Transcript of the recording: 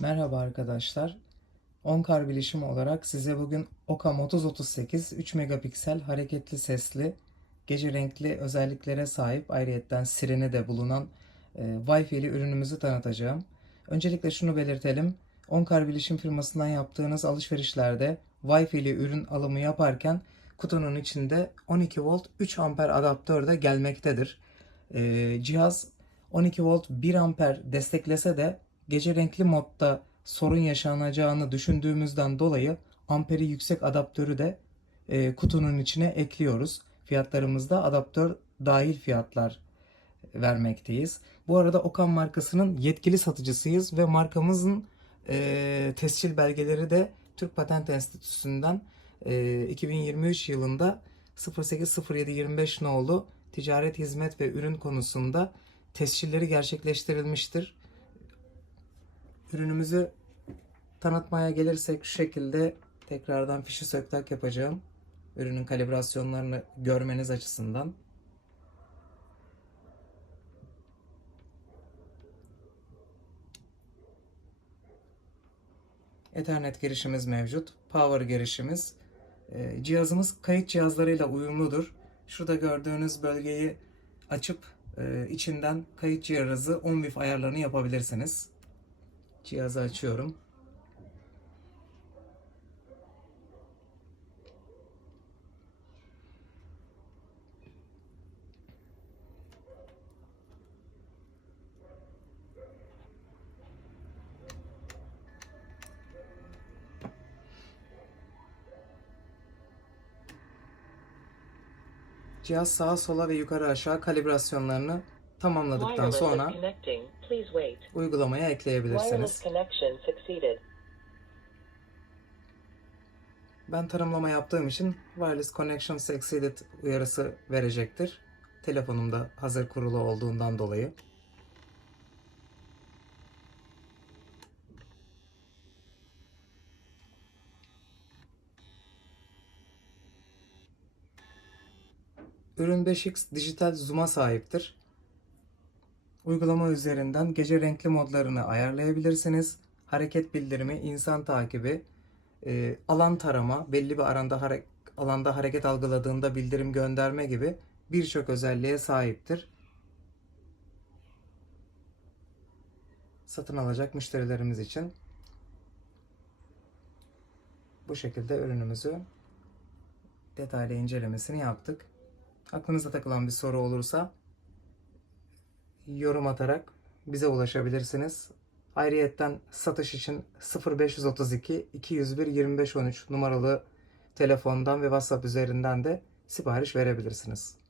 Merhaba arkadaşlar. Onkar bilişim olarak size bugün Okam 3038 3 megapiksel hareketli sesli gece renkli özelliklere sahip ayrıyetten sireni de bulunan e, Wi-Fi'li ürünümüzü tanıtacağım. Öncelikle şunu belirtelim. Onkar bilişim firmasından yaptığınız alışverişlerde Wi-Fi'li ürün alımı yaparken kutunun içinde 12 volt 3 amper adaptör de gelmektedir. E, cihaz 12 volt 1 amper desteklese de gece renkli modda sorun yaşanacağını düşündüğümüzden dolayı amperi yüksek adaptörü de e, kutunun içine ekliyoruz. Fiyatlarımızda adaptör dahil fiyatlar vermekteyiz. Bu arada Okan markasının yetkili satıcısıyız ve markamızın e, tescil belgeleri de Türk Patent Enstitüsü'nden e, 2023 yılında 080725 nolu ticaret hizmet ve ürün konusunda tescilleri gerçekleştirilmiştir. Ürünümüzü tanıtmaya gelirsek şu şekilde tekrardan fişi söktak yapacağım. Ürünün kalibrasyonlarını görmeniz açısından. Ethernet girişimiz mevcut. Power girişimiz. Ee, Cihazımız kayıt cihazlarıyla uyumludur. Şurada gördüğünüz bölgeyi açıp e, içinden kayıt cihazı on-off ayarlarını yapabilirsiniz. Cihazı açıyorum. Cihaz sağa sola ve yukarı aşağı kalibrasyonlarını tamamladıktan sonra uygulamaya ekleyebilirsiniz. Ben tanımlama yaptığım için Wireless Connection Succeeded uyarısı verecektir. Telefonumda hazır kurulu olduğundan dolayı. Ürün 5x dijital zoom'a sahiptir. Uygulama üzerinden gece renkli modlarını ayarlayabilirsiniz. Hareket bildirimi, insan takibi, e, alan tarama, belli bir aranda hare- alanda hareket algıladığında bildirim gönderme gibi birçok özelliğe sahiptir. Satın alacak müşterilerimiz için bu şekilde ürünümüzü detaylı incelemesini yaptık. Aklınıza takılan bir soru olursa yorum atarak bize ulaşabilirsiniz. Ayrıyetten satış için 0532 201 2513 numaralı telefondan ve WhatsApp üzerinden de sipariş verebilirsiniz.